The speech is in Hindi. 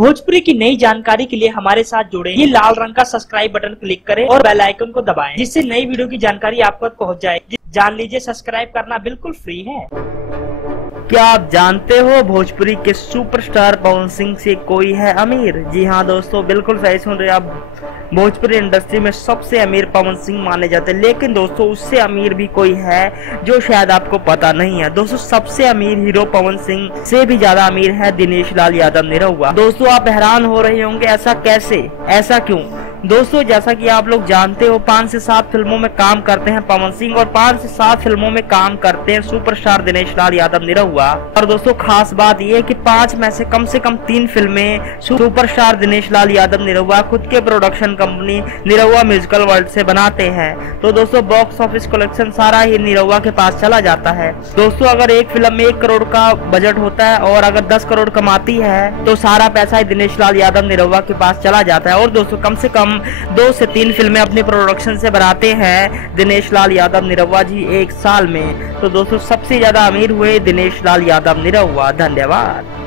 भोजपुरी की नई जानकारी के लिए हमारे साथ जुड़े। ये लाल रंग का सब्सक्राइब बटन क्लिक करें और बेल आइकन को दबाएं, जिससे नई वीडियो की जानकारी आप तक पहुंच जाए। जान लीजिए, सब्सक्राइब करना बिल्कुल फ्री है। क्या आप जानते हो भोजपुरी के सुपरस्टार पवन सिंह से कोई है अमीर? जी हाँ दोस्तों, बिल्कुल सही सुन रहे आप। भोजपुरी इंडस्ट्री में सबसे अमीर पवन सिंह माने जाते हैं, लेकिन दोस्तों उससे अमीर भी कोई है जो शायद आपको पता नहीं है। दोस्तों सबसे अमीर हीरो पवन सिंह से भी ज्यादा अमीर है दिनेश लाल यादव निरहुआ। दोस्तों आप हैरान हो रहे होंगे, ऐसा कैसे, ऐसा क्यों? दोस्तों जैसा कि आप लोग जानते हो 5 से 7 फिल्मों में काम करते हैं पवन सिंह और 5 से 7 फिल्मों में काम करते हैं सुपरस्टार दिनेश लाल यादव निरहुआ। और दोस्तों खास बात यह है कि 5 में से कम 3 फिल्में सुपरस्टार दिनेश लाल यादव निरहुआ खुद के production company Nirahua musical world से बनाते हैं। तो दोस्तों बॉक्स ऑफिस कलेक्शन सारा ही निरहुआ के पास चला जाता है। दोस्तों अगर एक फिल्म में 1 करोड़ का बजट होता है और अगर 10 करोड़ कमाती है तो सारा पैसा ही दिनेश लाल यादव निरहुआ के पास चला जाता है। और दोस्तों कम से कम 2 से 3 फिल्में अपने प्रोडक्शन से बनाते हैं दिनेश लाल यादव निरहुआ जी एक साल में। तो दोस्तों सबसे ज्यादा अमीर हुए दिनेश लाल यादव निरहुआ। धन्यवाद।